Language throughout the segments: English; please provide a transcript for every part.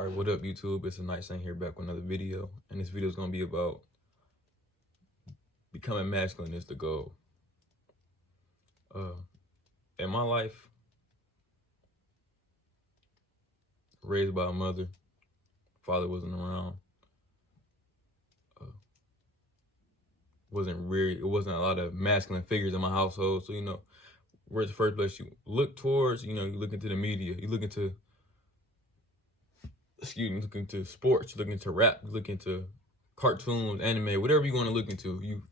All right, what up, YouTube? It's a nice thing here back with another video, and this video is going to be about becoming masculine is the goal. In my life, raised by a mother, father wasn't around. It wasn't a lot of masculine figures in my household. So, where's the first place you look towards? You look into the media, you look into sports, you look into rap, you look into cartoons, anime, whatever you want to look into.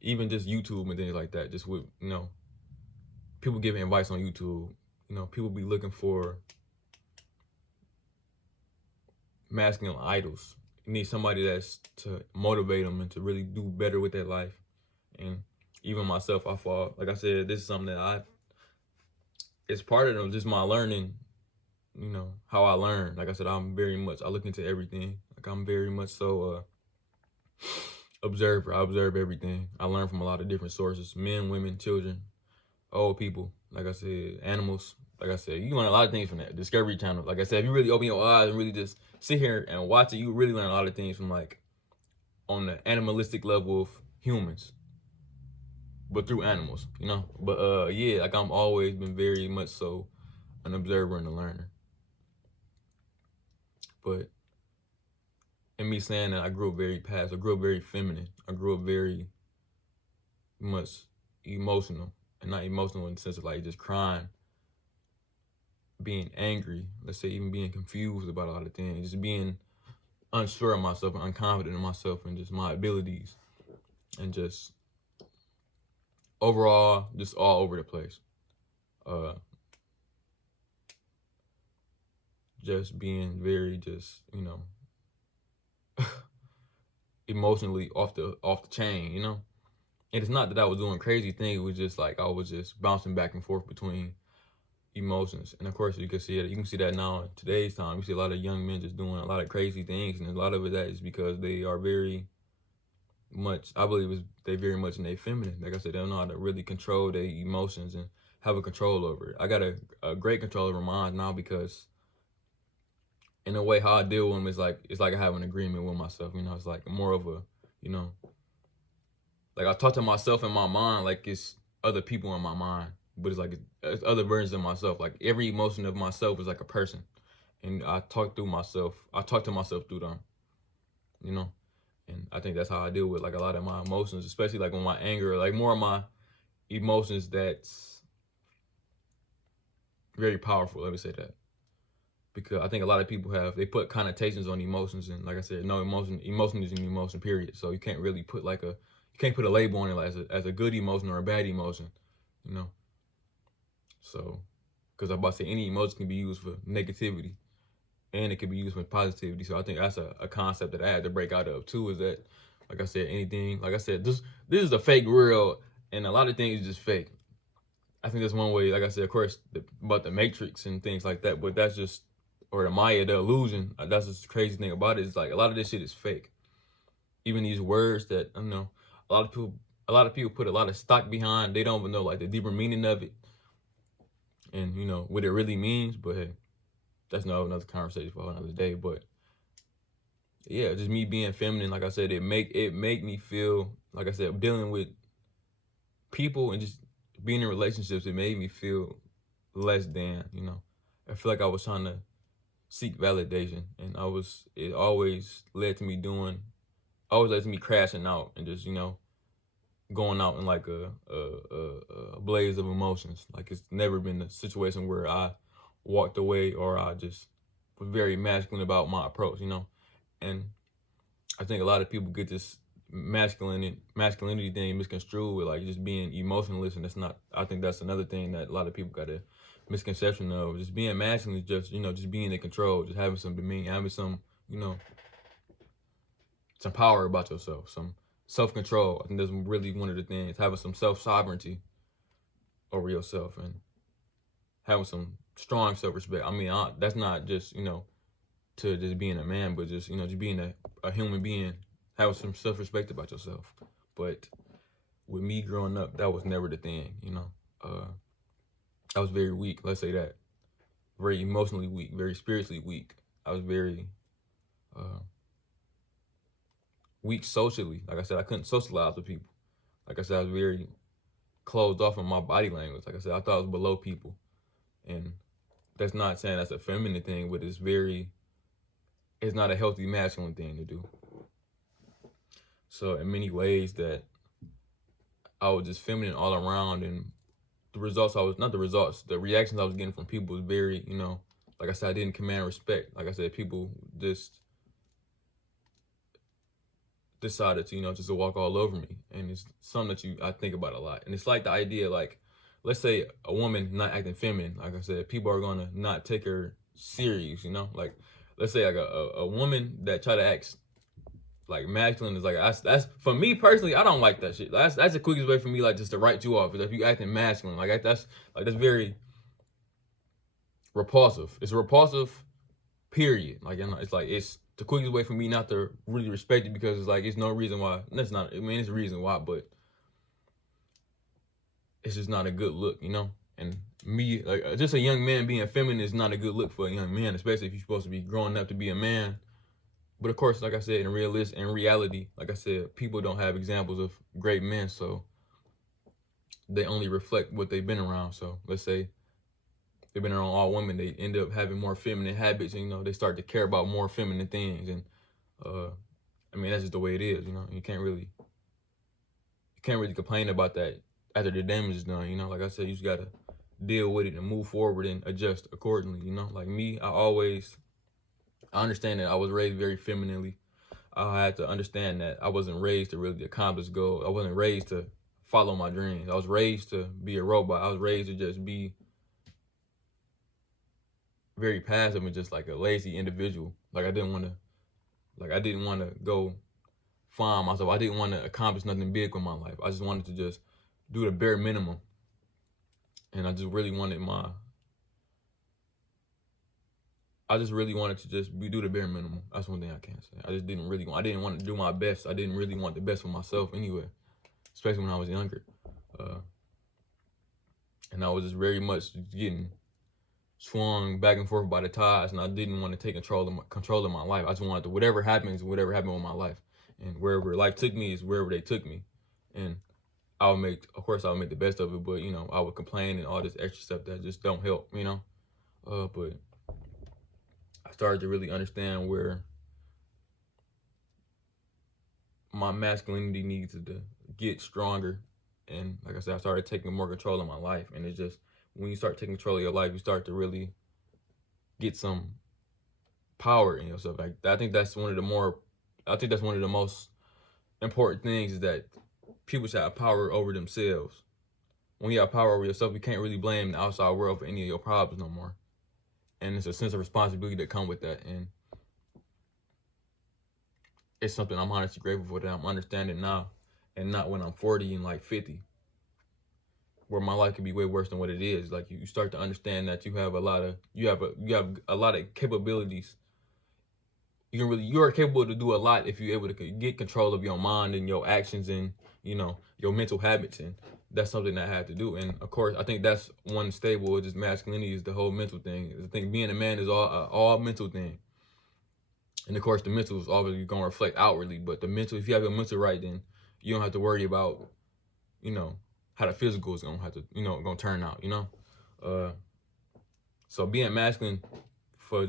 Even just YouTube and things like that. Just with people giving advice on YouTube. People be looking for masculine idols. You need somebody that's to motivate them and to really do better with their life. And even myself, I fall. Like I said, this is something that it's part of just my learning. How I learn. Like I said, I look into everything. Like I'm very much so observer. I observe everything. I learn from a lot of different sources: men, women, children, old people. Like I said, animals. Like I said, you learn a lot of things from that Discovery Channel. Like I said, if you really open your eyes and really just sit here and watch it, you really learn a lot of things from on the animalistic level of humans, but through animals. But yeah, like I'm always been very much so an observer and a learner. But in me saying that, I grew up very passive. I grew up very feminine. I grew up very much emotional, and not emotional in the sense of like just crying, being angry, let's say even being confused about a lot of things, just being unsure of myself and unconfident in myself and just my abilities, and just overall just all over the place. Just being very emotionally off the chain, And it's not that I was doing crazy things, it was just like I was just bouncing back and forth between emotions. And of course you can see it. You can see that now in today's time. You see a lot of young men just doing a lot of crazy things, and a lot of that is because they are very much, I believe they very much in their feminine. Like I said, they don't know how to really control their emotions and have a control over it. I got a great control over mine now, because in a way how I deal with them is it's like I have an agreement with myself. It's like more of a, like I talk to myself in my mind like it's other people in my mind, but it's other versions of myself. Like every emotion of myself is like a person, and I talk to myself through them, and I think that's how I deal with like a lot of my emotions, especially like when my anger, like more of my emotions that's very powerful. Let me say that. Because I think a lot of people they put connotations on emotions, and like I said, no, emotion is an emotion, period. So you can't really put you can't put a label on it like as a good emotion or a bad emotion, So, because I'm about to say any emotion can be used for negativity, and it can be used for positivity. So I think that's a concept that I had to break out of too. Is that, like I said, anything, like I said, this is a fake world, and a lot of things is just fake. I think that's one way. Like I said, of course, about the Matrix and things like that, but that's just. Or the Maya, the illusion, that's just the crazy thing about it. Is like a lot of this shit is fake. Even these words that a lot of people put a lot of stock behind. They don't even know like the deeper meaning of it, and what it really means. But hey, that's another conversation for another day. But yeah, just me being feminine, like I said, it make me feel, like I said, dealing with people and just being in relationships. It made me feel less than. I feel like I was trying to seek validation, and it always led to me crashing out and just going out in like a blaze of emotions. Like it's never been a situation where I walked away or I just was very masculine about my approach, And I think a lot of people get this masculinity thing misconstrued with like just being emotionless, and that's not. I think that's another thing that a lot of people got a misconception of. Just being masculine is just just being in control, just having some dominion, having some some power about yourself, some self-control. I think that's really one of the things, having some self-sovereignty over yourself and having some strong self-respect. I mean, that's not just to just being a man, but just just being a human being, having some self-respect about yourself. But with me growing up, that was never the thing. I was very weak, let's say that. Very emotionally weak, very spiritually weak. I was very weak socially. Like I said, I couldn't socialize with people. Like I said, I was very closed off in my body language. Like I said, I thought I was below people. And that's not saying that's a feminine thing, but it's not a healthy masculine thing to do. So in many ways that I was just feminine all around, and the reactions I was getting from people was very, like I said, I didn't command respect. Like I said, people just decided to, just to walk all over me. And it's something that I think about a lot. And it's like the idea, like, let's say a woman not acting feminine, like I said, people are gonna not take her serious, like, let's say like a woman that try to act like masculine is like, that's for me personally, I don't like that shit. That's the quickest way for me, like, just to write you off, is if you acting masculine. Like that's very repulsive. It's repulsive, period. Like, it's like, it's the quickest way for me not to really respect it, because it's like, it's no reason why. That's not, I mean, it's a reason why, but it's just not a good look, And me, like, just a young man being feminine is not a good look for a young man, especially if you're supposed to be growing up to be a man. But of course, like I said, in reality, like I said, people don't have examples of great men, so they only reflect what they've been around. So let's say they've been around all women, they end up having more feminine habits, and they start to care about more feminine things. And I mean, that's just the way it is. You can't really complain about that after the damage is done. Like I said, you just gotta deal with it and move forward and adjust accordingly. Like me, I understand that I was raised very femininely. I had to understand that I wasn't raised to really accomplish goals. I wasn't raised to follow my dreams. I was raised to be a robot. I was raised to just be very passive and just like a lazy individual. Like I didn't want to go find myself. I didn't want to accomplish nothing big with my life. I just wanted to just do the bare minimum. And I just really wanted to just do the bare minimum. That's one thing I can say. I didn't want to do my best. I didn't really want the best for myself anyway, especially when I was younger. And I was just very much getting swung back and forth by the tides, and I didn't want to take control of my life. I just wanted to, whatever happened with my life. And wherever life took me is wherever they took me. And I'll make the best of it, but, I would complain and all this extra stuff that just don't help, but I started to really understand where my masculinity needs to get stronger. And like I said, I started taking more control of my life. And it's just, when you start taking control of your life, you start to really get some power in yourself. Like, I think that's one of the most important things, is that people should have power over themselves. When you have power over yourself, you can't really blame the outside world for any of your problems no more. And it's a sense of responsibility that comes with that. And it's something I'm honestly grateful for, that I'm understanding now, and not when I'm 40 and like 50, where my life could be way worse than what it is. Like, you start to understand that you have a lot of capabilities. You are capable to do a lot if you're able to get control of your mind and your actions and, your mental habits. And that's something that I had to do. And of course, I think that's one stable of just masculinity, is the whole mental thing. I think being a man is all mental thing. And of course, the mental is obviously going to reflect outwardly, but the mental, if you have your mental right, then you don't have to worry about, how the physical is going to have to, going to turn out, So being masculine for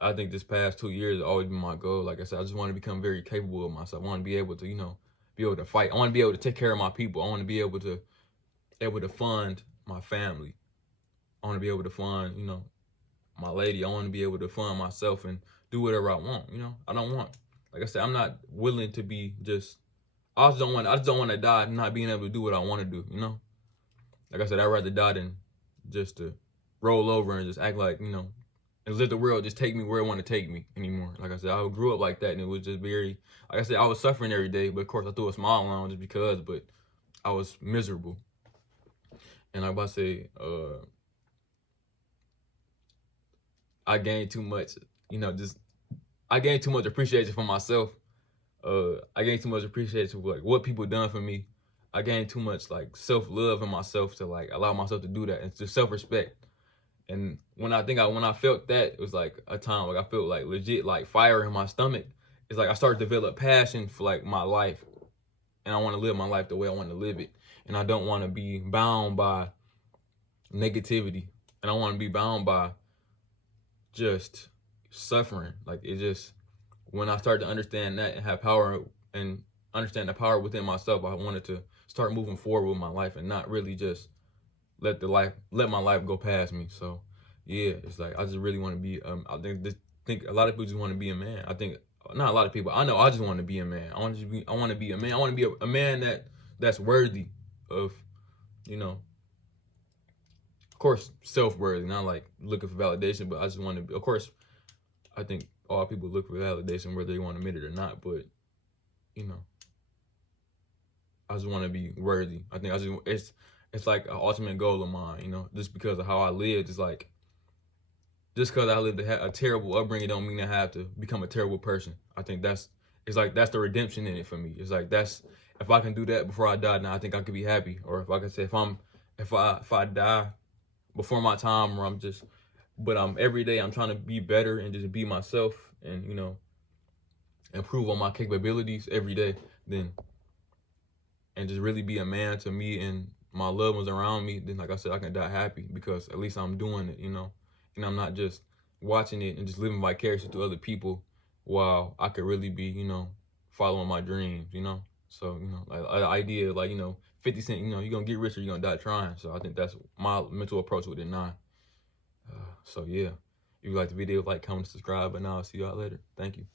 I think this past 2 years has always been my goal. Like I said, I just want to become very capable of myself. I want to be able to, be able to fight. I want to be able to take care of my people. I want to be able to fund my family. I want to be able to fund, my lady. I want to be able to fund myself and do whatever I want. I don't want, like I said, I'm not willing to be I just don't want to die not being able to do what I want to do. Like I said, I'd rather die than just to roll over and just act like, and let the world just take me where it want to take me anymore. Like I said, I grew up like that, and it was just very, like I said, I was suffering every day, but of course I threw a smile on just because, but I was miserable. And like I say, I gained too much, I gained too much appreciation for myself. I gained too much appreciation for like what people done for me. I gained too much like self-love in myself to like allow myself to do that, and to self-respect. And when I felt that, it was like a time like I felt like legit like fire in my stomach. It's like I started to develop passion for like my life, and I want to live my life the way I want to live it, and I don't want to be bound by negativity, and I want to be bound by just suffering. Like it just, when I started to understand that and have power and understand the power within myself, I wanted to start moving forward with my life and not really just let my life go past me. So yeah, it's like I just really want to be I think a lot of people just want to be a man. I think not a lot of people. I know I just want to be a man. I want to be a man. I want to be a man that's worthy of, you know, of course, self-worthy, not like looking for validation, but I just want to be, of course, I think all people look for validation whether they want to admit it or not, but you know, I just want to be worthy. I think it's like an ultimate goal of mine, you know, just because of how I lived. It's like, just because I lived a terrible upbringing don't mean I have to become a terrible person. I think that's the redemption in it for me. It's like, if I can do that before I die, now I think I could be happy. Or if I can say, if I die before my time, or but every day I'm trying to be better and just be myself and, you know, improve on my capabilities every day, then, and just really be a man to me and my loved ones around me, then like I said, I can die happy because at least I'm doing it, you know, and I'm not just watching it and just living vicariously through other people while I could really be, you know, following my dreams, you know. So, you know, like the idea, like, you know, 50 Cent, you know, you're gonna get rich or you're gonna die trying. So I think that's my mental approach with it now. So yeah, if you like the video, like, comment, subscribe, and I'll see y'all later. Thank you.